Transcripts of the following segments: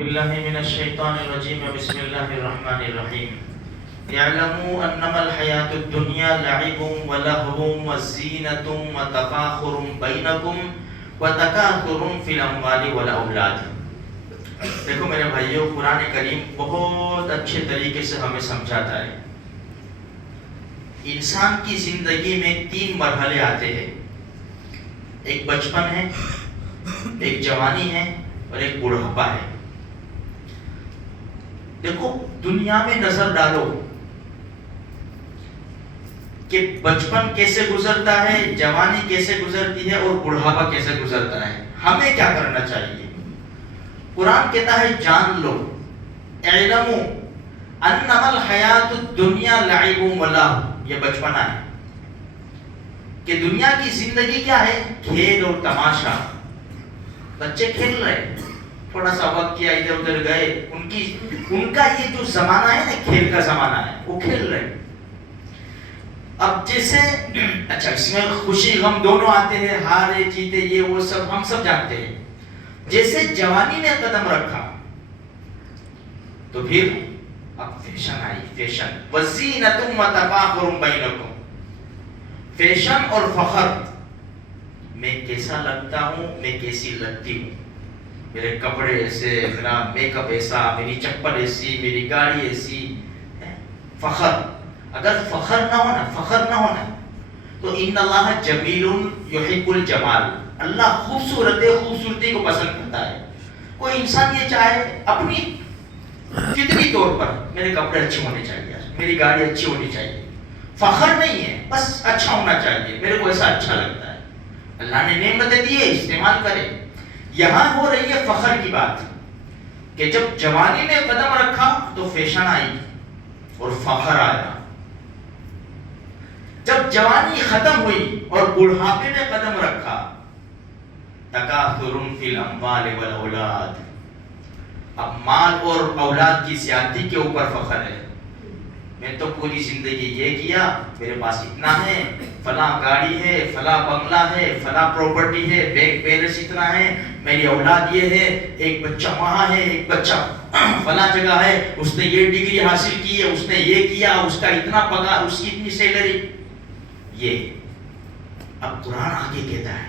بالله من الشيطان الرجيم بسم الله الرحمن الرحيم اعلموا انما الحياة الدنيا لعب ولهو وزينة وتفاخر بينكم وتكاثر في الاموال والاولاد. دیکھو میرے بھائیوں، قرآن کریم بہت اچھے طریقے سے ہمیں سمجھاتا ہے. انسان کی زندگی میں 3 مرحلے آتے ہیں. ایک بچپن ہے، ایک جوانی ہے اور ایک بڑھاپا ہے. دیکھو دنیا میں نظر ڈالو کہ بچپن کیسے گزرتا ہے، جوانی کیسے گزرتی ہے اور بڑھاپا کیسے گزرتا ہے. ہمیں کیا کرنا چاہیے؟ قرآن کہتا ہے جان لو، اعلموا انما الحیات الدنیا لعب ولہو. یہ بچپنا ہے کہ دنیا کی زندگی کیا ہے؟ کھیل اور تماشا. بچے کھیل رہے، تھوڑا سا وقت کیا ادھر ادھر گئے، ان کا یہ جو زمانہ ہے نا، کھیل کا زمانہ ہے، وہ کھیل رہے. اب جیسے اچھا اس میں خوشی غم دونوں آتے ہیں، ہارے جیتے یہ وہ سب ہم سب جانتے ہیں. جیسے جوانی نے قدم رکھا تو پھر اب فیشن آئی. فیشن وزینۃ وتفاخر بینکم. فیشن اور فخر، میں کیسا لگتا ہوں، میں کیسی لگتی ہوں، میرے کپڑے ایسے، میرا میک اپ ایسا، میری چپل ایسی، میری گاڑی ایسی. فخر. اگر فخر نہ ہونا، فخر نہ ہونا تو ان اللہ جمیل یحب الجمال. اللہ خوبصورت ہے، خوبصورتی کو پسند کرتا ہے. کوئی انسان یہ چاہے اپنی فطری طور پر میرے کپڑے اچھے ہونے چاہیے، میری گاڑی اچھی ہونی چاہیے. فخر نہیں ہے، بس اچھا ہونا چاہیے، میرے کو ایسا اچھا لگتا ہے. اللہ نے نعمتیں دی ہے، استعمال کرے. یہاں ہو رہی ہے فخر کی بات کہ جب جوانی نے قدم رکھا تو فیشن آئی اور فخر آیا. جب جوانی ختم ہوئی اور بڑھاپے میں قدم رکھا، تکاثر فی الاموال والاولاد. اب مال اور اولاد کی زیادتی کے اوپر فخر ہے. میں تو پوری زندگی یہ کیا، میرے پاس اتنا ہے، فلاں گاڑی ہے، فلاں بنگلہ ہے، فلاں پراپرٹی ہے، بینک بیلنس اتنا ہے، میری اولاد یہ ہے، ایک بچہ وہاں ہے، ایک بچہ فلاں جگہ ہے، اس نے یہ ڈگری حاصل کی ہے، اس نے یہ کیا، اس کا اتنا پگار، اس کی اتنی سیلری. یہ اب قرآن آگے کہتا ہے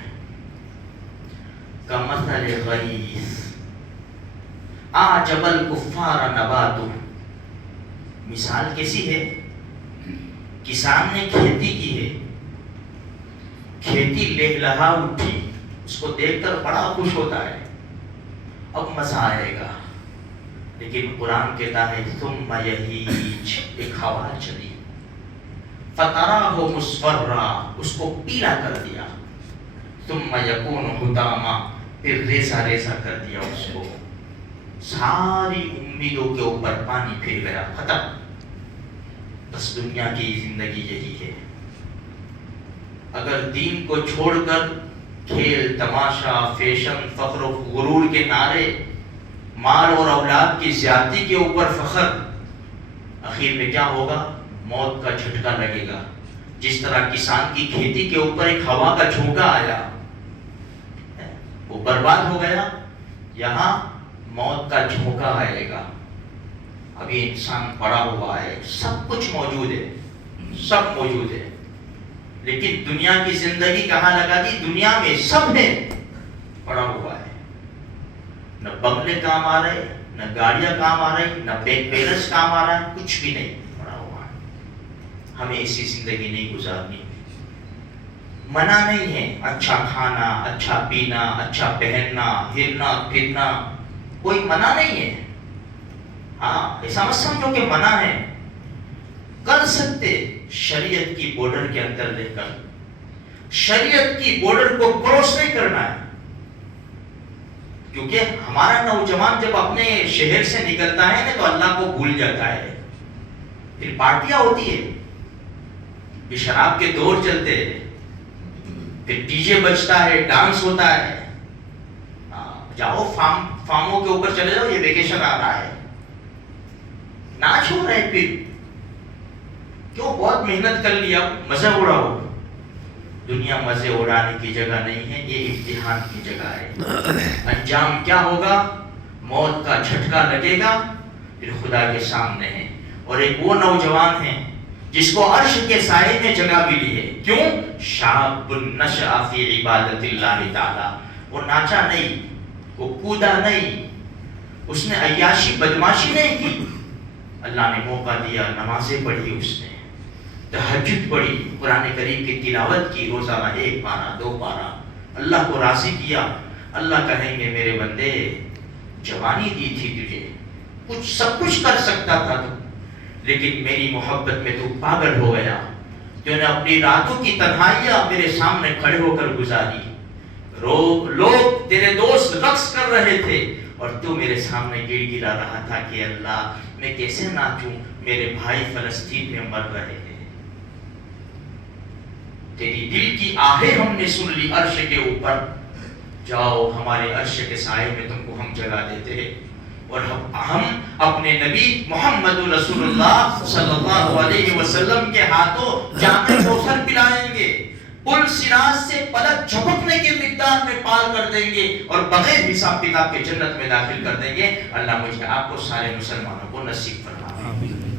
کمثل غیث اعجب الکفار نباتہ. مثال کیسی ہے؟ کسان نے کھیتی کی ہے، کھیتی لہلہا اٹھی، اس کو دیکھ کر بڑا خوش ہوتا ہے، اب مزہ آئے گا. لیکن قرآن کہتا ہے ثم یہیج، ایک ہوا چلی، فتراہ مصفرا، اس کو پیلا کر دیا، ثم یکون حطاما، پھر ریزہ ریزہ کر دیا اس کو. ساری امیدوں کے اوپر پانی پھر گیا، ختم. بس دنیا کی زندگی یہی ہے. اگر دین کو چھوڑ کر کھیل تماشا، فیشن، فخر و غرور کے نعرے، مال اور اولاد کی زیادتی کے اوپر فخر، اخیر میں کیا ہوگا؟ موت کا جھٹکا لگے گا. جس طرح کسان کی کھیتی کے اوپر ایک ہوا کا جھونکا آیا، وہ برباد ہو گیا، یہاں موت کا جھونکا آئے گا. ابھی انسان پڑا ہوا ہے، سب کچھ موجود ہے، سب موجود ہے، لیکن دنیا کی زندگی کہاں لگا دی؟ دنیا میں سب ہے، پڑا ہوا ہے. نہ بنگلے کام آ رہے، نہ گاڑیاں کام آ رہی، نہ بینک بیلنس کام آ رہا ہے، کچھ بھی نہیں، پڑا ہوا ہے. ہمیں ایسی زندگی نہیں گزارنی. منع نہیں ہے اچھا کھانا، اچھا پینا، اچھا پہننا، ہرنا پھرنا، کوئی منع نہیں ہے. ہاں ایسا مت سمجھو کہ منع ہے، کر سکتے شریعت کی بارڈر کے اندر لے کر. شریعت کی بارڈر کو کراس نہیں کرنا ہے، کیونکہ ہمارا نوجوان جب اپنے شہر سے نکلتا ہے نا تو اللہ کو بھول جاتا ہے. پھر پارٹیاں ہوتی ہے، پھر شراب کے دور چلتے ہیں، پھر ڈی جے بجتا ہے، ڈانس ہوتا ہے. جاؤ فارموں کے اوپر چلے جاؤ، یہ ویکیشن آ رہا ہے، ناچ ہو رہے. پھر کیوں؟ بہت محنت کر لیا، مزہ اڑاؤ. دنیا مزے اڑانے کی جگہ نہیں ہے، یہ امتحان کی جگہ ہے. انجام کیا ہوگا؟ موت کا جھٹکا لگے گا پھر خدا کے سامنے ہے. اور ایک وہ نوجوان ہے جس کو عرش کے سائے میں جگہ ملی ہے. کیوں؟ شاب نشأ فی عبادت اللہ تعالی. وہ ناچا نہیں، وہ کودا نہیں، اس نے عیاشی بدماشی نہیں کی. اللہ نے موقع دیا، نمازیں پڑھی، اس نے تہجد پڑھی، قرآن کریم کی تلاوت کی، روزانہ 1 پارہ 2 پارہ، اللہ کو راضی کیا. اللہ کہیں گے میرے بندے جوانی دی تھی تجھے، سب کچھ کر سکتا تھا تو، لیکن میری محبت میں تو پاگل ہو گیا. تو نے اپنی راتوں کی تنہائیاں میرے سامنے کھڑے ہو کر گزاری. لوگ تیرے دوست رقص کر رہے تھے اور تو میرے سامنے گڑ گڑا رہا تھا کہ اللہ میں کیسے ناچوں، میرے بھائی فلسطین میں مر رہے ہیں. تیری دل کی آہیں ہم نے سن لی عرش کے اوپر. جاؤ ہمارے عرش کے سائے میں تم کو ہم جگہ دیتے ہیں، اور ہم اپنے نبی محمد رسول اللہ صلی اللہ علیہ وسلم کے ہاتھوں جام کوثر پلائیں گے، پل صراط سے پلک جھپکنے کے مقدار میں پار کر دیں گے اور بغیر حساب کتاب کے جنت میں داخل کر دیں گے. اللہ مجھے آپ کو سارے مسلمانوں کو نصیب فرمائے.